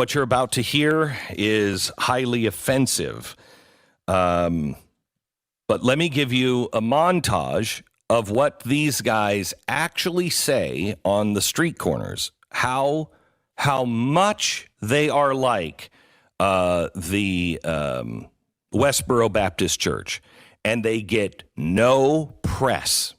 What you're about to hear is highly offensive. But let me give you a montage of what these guys actually say on the street corners. How much they are like the Westboro Baptist Church, and they get no press.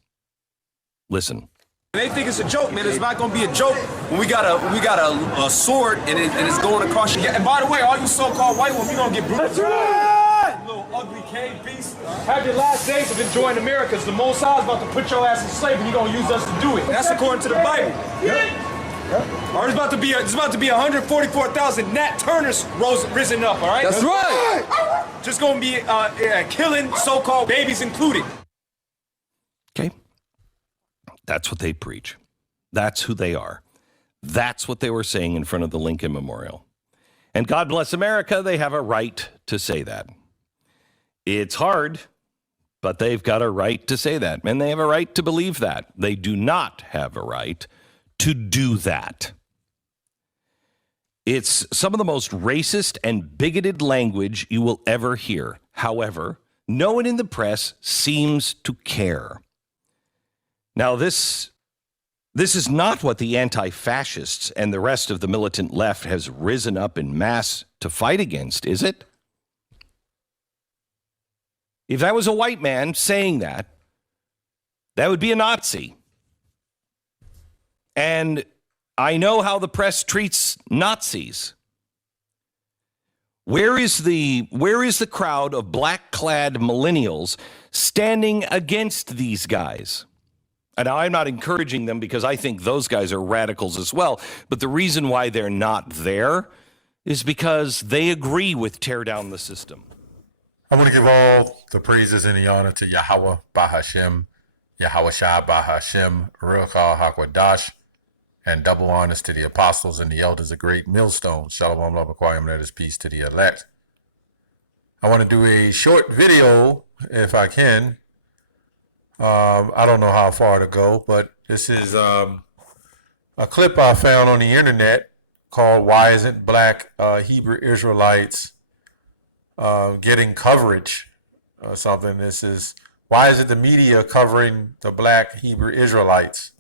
Listen. They think it's a joke, man. It's not gonna be a joke when we got a sword and it's going across your. And by the way, all you so-called white women, you gonna get bruised. That's right. You little ugly cave beast. Have your last days of enjoying America. The Most High is about to put your ass in slavery. You gonna use us to do it. That's according to the Bible. Yep. Or it's about to be 144,000 Nat Turners risen up. All right. That's right. Just gonna be killing so-called babies included. Okay. That's what they preach. That's who they are. That's what they were saying in front of the Lincoln Memorial. And God bless America, they have a right to say that. It's hard, but they've got a right to say that. And they have a right to believe that. They do not have a right to do that. It's some of the most racist and bigoted language you will ever hear. However, no one in the press seems to care. Now, this is not what the anti-fascists and the rest of the militant left has risen up in mass to fight against, is it? If that was a white man saying that, that would be a Nazi. And I know how the press treats Nazis. Where is the crowd of black-clad millennials standing against these guys? And I'm not encouraging them because I think those guys are radicals as well. But the reason why they're not there is because they agree with tear down the system. I want to give all the praises and the honor to Yahweh Bahashem, Yahweh Shah Bahashem, Ruach HaKodesh, and double honors to the apostles and the elders of great millstone. Shalom, love, and that is peace to the elect. I want to do a short video, if I can. I don't know how far to go, but this is a clip I found on the internet called "Why Isn't Black Hebrew Israelites Getting Coverage?" or something. This is "Why Isn't the Media Covering the Black Hebrew Israelites?"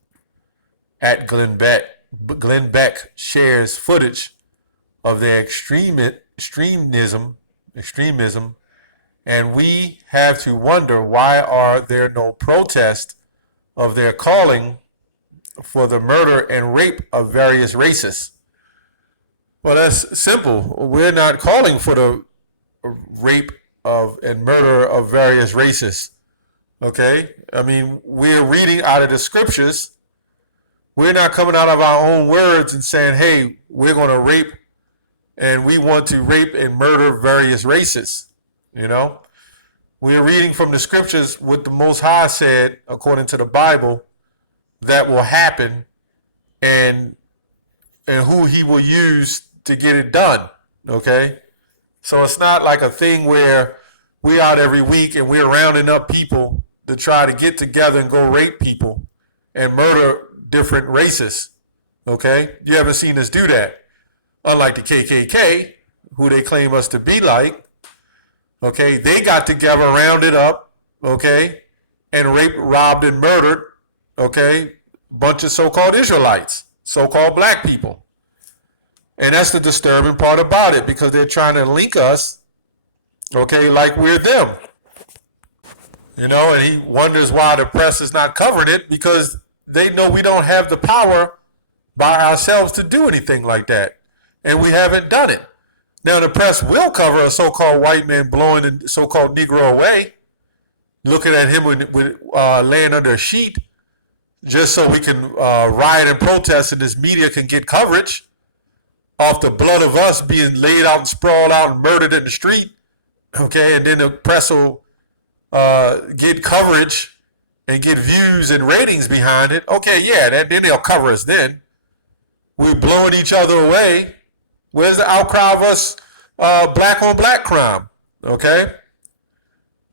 At Glenn Beck shares footage of their extremism, and we have to wonder, why are there no protests of their calling for the murder and rape of various races? Well, that's simple. We're not calling for the rape of and murder of various races. Okay? I mean, we're reading out of the scriptures. We're not coming out of our own words and saying, hey, we're going to rape and we want to rape and murder various races. You know, we're reading from the scriptures what the Most High said, according to the Bible, that will happen, and who He will use to get it done. Okay, so it's not like a thing where we're out every week and we're rounding up people to try to get together and go rape people and murder different races. Okay, you haven't seen us do that, unlike the KKK, who they claim us to be like. Okay, they got together, rounded up, okay, and raped, robbed, and murdered, okay, a bunch of so-called Israelites, so-called black people. And that's the disturbing part about it, because they're trying to link us, okay, like we're them. You know, and he wonders why the press is not covering it, because they know we don't have the power by ourselves to do anything like that. And we haven't done it. Now, the press will cover a so-called white man blowing the so-called Negro away, looking at him with laying under a sheet, just so we can riot and protest and this media can get coverage off the blood of us being laid out and sprawled out and murdered in the street. Okay, and then the press will get coverage and get views and ratings behind it. Okay, yeah, then they'll cover us then. We're blowing each other away. Where's the outcry of us black on black crime? Okay?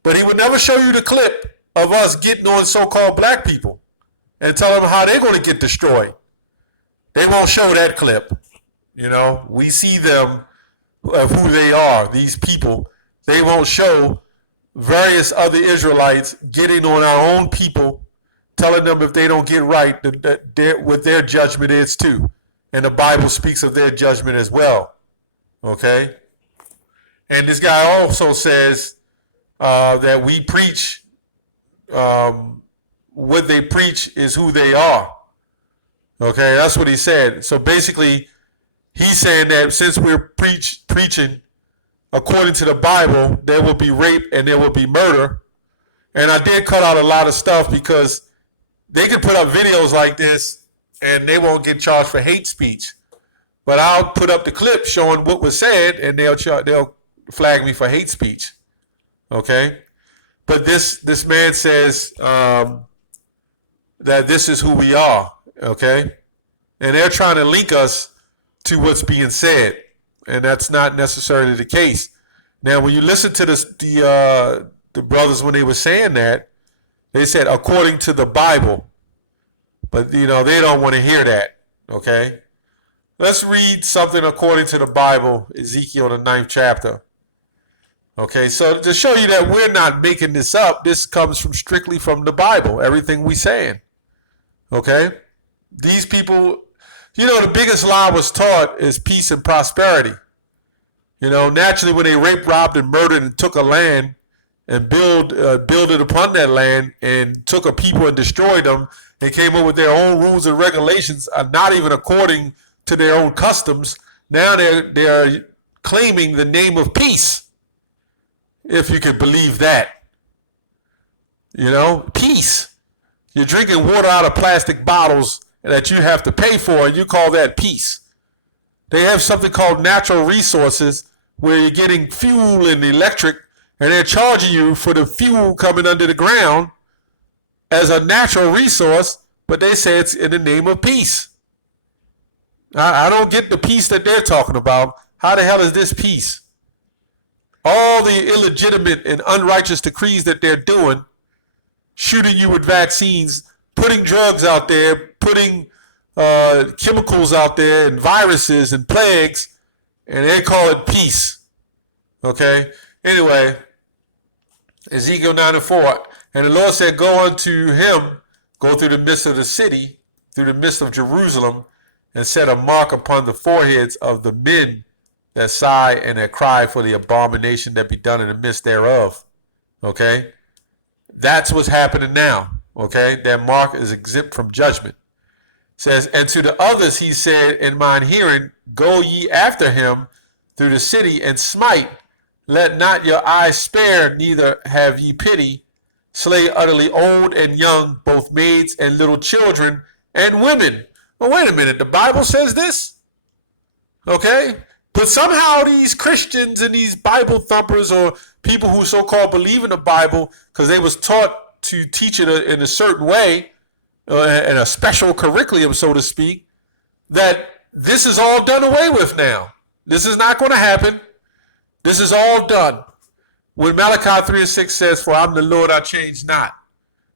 But he would never show you the clip of us getting on so-called black people and tell them how they're going to get destroyed. They won't show that clip. You know, we see them of who they are, these people. They won't show various other Israelites getting on our own people, telling them if they don't get right, that what their judgment is too. And the Bible speaks of their judgment as well. Okay? And this guy also says that we preach, what they preach is who they are. Okay, that's what he said. So basically, he's saying that since we're preaching according to the Bible, there will be rape and there will be murder. And I did cut out a lot of stuff because they could put up videos like this and they won't get charged for hate speech. But I'll put up the clip showing what was said and they'll flag me for hate speech. Okay? But this man says that this is who we are. Okay? And they're trying to link us to what's being said. And that's not necessarily the case. Now, when you listen to the brothers when they were saying that, they said according to the Bible. But, they don't want to hear that. Okay? Let's read something according to the Bible, Ezekiel, the 9th chapter. Okay, so to show you that we're not making this up, this comes strictly from the Bible, everything we saying. Okay? These people, the biggest lie was taught is peace and prosperity. Naturally when they raped, robbed, and murdered and took a land and builded upon that land and took a people and destroyed them and came up with their own rules and regulations, not even according to their own customs, now they're claiming the name of peace. If you could believe that. Peace. You're drinking water out of plastic bottles that you have to pay for, and you call that peace. They have something called natural resources where you're getting fuel and electric, and they're charging you for the fuel coming under the ground as a natural resource, but they say it's in the name of peace. I don't get the peace that they're talking about. How the hell is this peace? All the illegitimate and unrighteous decrees that they're doing, shooting you with vaccines, putting drugs out there, putting chemicals out there and viruses and plagues, and they call it peace. Okay? Anyway, Ezekiel 9:4, and the Lord said, go unto him, go through the midst of the city, through the midst of Jerusalem, and set a mark upon the foreheads of the men that sigh and that cry for the abomination that be done in the midst thereof. Okay? That's what's happening now. Okay? That mark is exempt from judgment. It says, and to the others he said in mine hearing, go ye after him through the city and smite. Let not your eyes spare, neither have ye pity. Slay utterly old and young, both maids and little children and women. Well, wait a minute. The Bible says this? Okay? But somehow these Christians and these Bible thumpers or people who so-called believe in the Bible because they was taught to teach it in a certain way, in a special curriculum, so to speak, that this is all done away with now. This is not going to happen. This is all done. When Malachi 3:6 says, for I'm the Lord, I change not.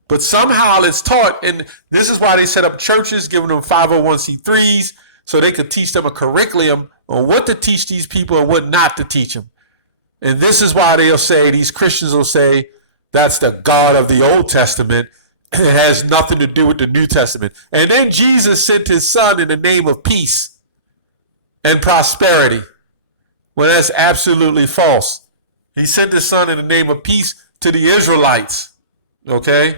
But somehow it's taught, and this is why they set up churches, giving them 501c3s, so they could teach them a curriculum on what to teach these people and what not to teach them. And this is why they'll say, these Christians will say, that's the God of the Old Testament. It has nothing to do with the New Testament. And then Jesus sent his son in the name of peace and prosperity. Well, that's absolutely false. He sent his son in the name of peace to the Israelites. Okay?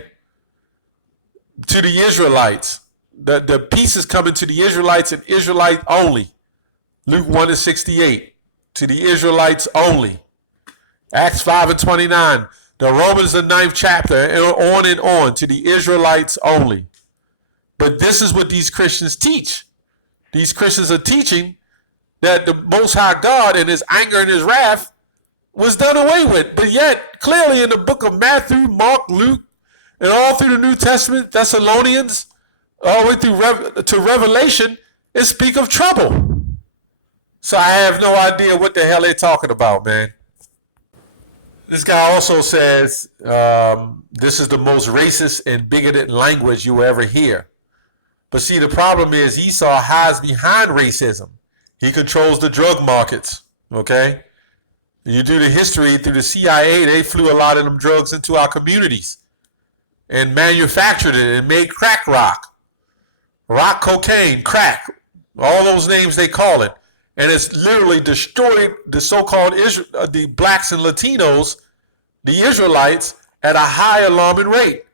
To the Israelites. The peace is coming to the Israelites and Israelite only. Luke 1:68. To the Israelites only. Acts 5:29. The Romans, the 9th chapter, and on, to the Israelites only. But this is what these Christians teach. These Christians are teaching that the Most High God in his anger and his wrath was done away with. But yet, clearly in the book of Matthew, Mark, Luke, and all through the New Testament, Thessalonians, all the way through to Revelation, it speak of trouble. So I have no idea what the hell they're talking about, man. This guy also says this is the most racist and bigoted language you will ever hear. But see, the problem is Esau hides behind racism. He controls the drug markets, okay? You do the history through the CIA, they flew a lot of them drugs into our communities and manufactured it and made crack rock cocaine, crack, all those names they call it. And it's literally destroyed the so-called the blacks and Latinos, the Israelites, at a high alarming rate.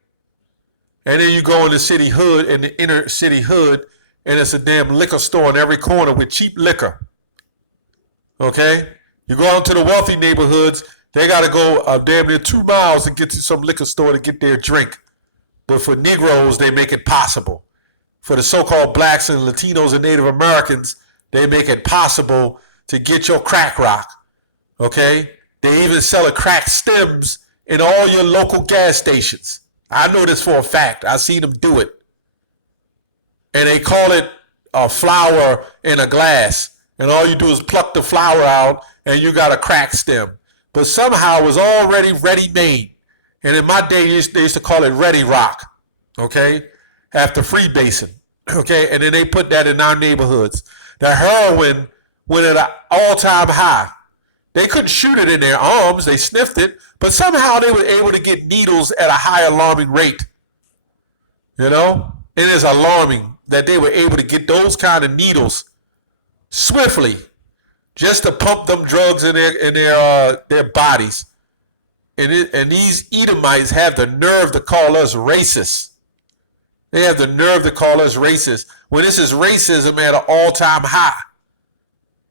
And then you go in the city hood, in the inner city hood, and it's a damn liquor store in every corner with cheap liquor. Okay? You go out to the wealthy neighborhoods, they got to go damn near 2 miles to get to some liquor store to get their drink. But for Negroes, they make it possible. For the so-called blacks and Latinos and Native Americans, they make it possible to get your crack rock. Okay? They even sell a crack stems in all your local gas stations. I know this for a fact. I've seen them do it. And they call it a flower in a glass. And all you do is pluck the flower out and you got a crack stem. But somehow it was already ready-made. And in my day, they used to call it Ready Rock. Okay? After freebasing. Okay? And then they put that in our neighborhoods. The heroin went at an all-time high. They couldn't shoot it in their arms. They sniffed it. But somehow they were able to get needles at a high alarming rate. You know? It is alarming that they were able to get those kind of needles swiftly just to pump them drugs in their bodies. And these Edomites have the nerve to call us racist. They have the nerve to call us racist when this is racism at an all-time high.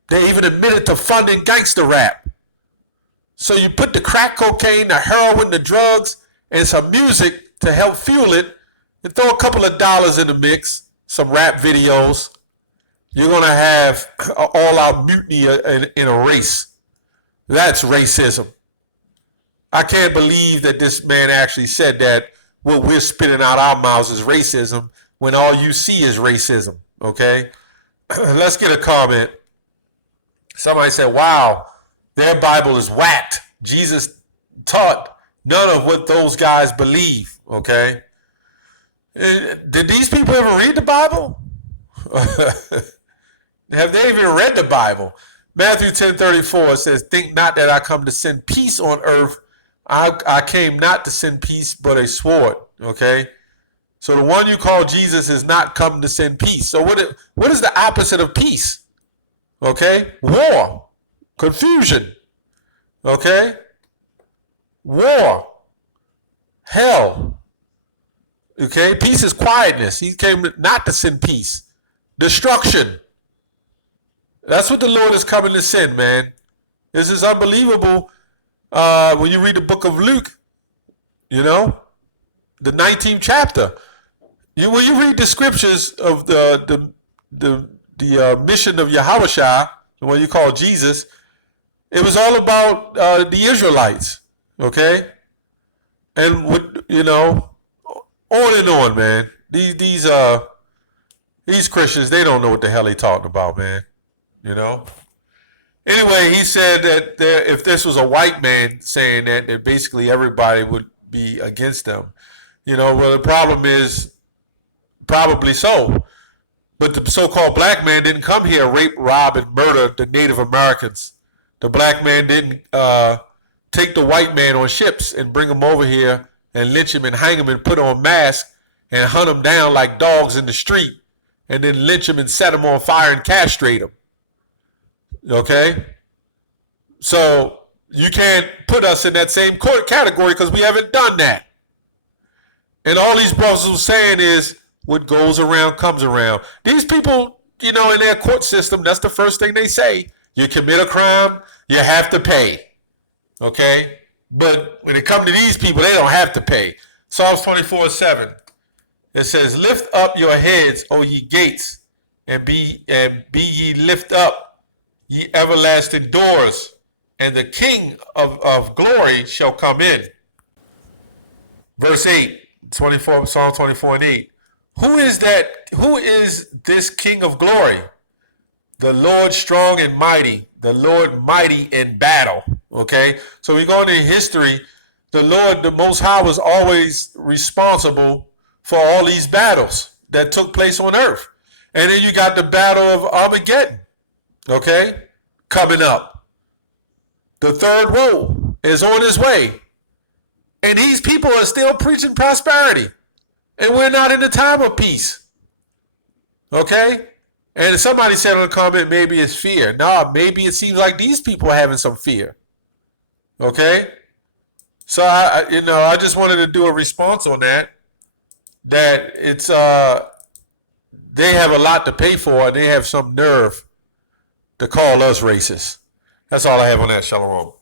They even admitted to funding gangster rap. So you put the crack cocaine, the heroin, the drugs, and some music to help fuel it, and throw a couple of dollars in the mix, some rap videos. You're going to have an all-out mutiny in a race. That's racism. I can't believe that this man actually said that what we're spitting out our mouths is racism when all you see is racism, okay? Let's get a comment. Somebody said, wow, their Bible is whacked. Jesus taught none of what those guys believe, okay? Did these people ever read the Bible? Have they even read the Bible? Matthew 10:34 says, think not that I come to send peace on earth. I came not to send peace, but a sword, okay? So the one you call Jesus is not come to send peace. So what is the opposite of peace? Okay? War. Confusion. Okay? War. Hell. Okay? Peace is quietness. He came not to send peace. Destruction. That's what the Lord is coming to send, man. This is unbelievable. When you read the book of Luke, you know, the 19th chapter, when you read the scriptures of the mission of Yahushua, the one you call Jesus, it was all about the Israelites, okay? And what, you know, on and on, man. These Christians, they don't know what the hell they talking about, man. You know. Anyway, he said that if this was a white man saying that, that basically everybody would be against them. You know, well, the problem is probably so. But the so-called black man didn't come here, rape, rob, and murder the Native Americans. The black man didn't take the white man on ships and bring him over here and lynch him and hang him and put on masks and hunt him down like dogs in the street and then lynch him and set him on fire and castrate him. Okay? So you can't put us in that same category because we haven't done that. And all these brothers are saying is what goes around comes around. These people, you know, in their court system, that's the first thing they say. You commit a crime, you have to pay. Okay? But when it comes to these people, they don't have to pay. Psalms 24:7. It says, lift up your heads, O ye gates, and be ye lift up, ye everlasting doors, and the King of glory shall come in. Verse 8, Psalm 24:8. Who is that? Who is this King of glory? The Lord strong and mighty, the Lord mighty in battle. Okay? So we go into history, the Lord, the Most High, was always responsible for all these battles that took place on earth. And then you got the battle of Armageddon. okay, coming up. The third woe is on its way. And these people are still preaching prosperity. And we're not in the time of peace. Okay? And somebody said in a comment, maybe it's fear. No, maybe it seems like these people are having some fear. Okay? So I just wanted to do a response on that. That it's they have a lot to pay for, and they have some nerve to call us racist. That's all I have on that. Shalom.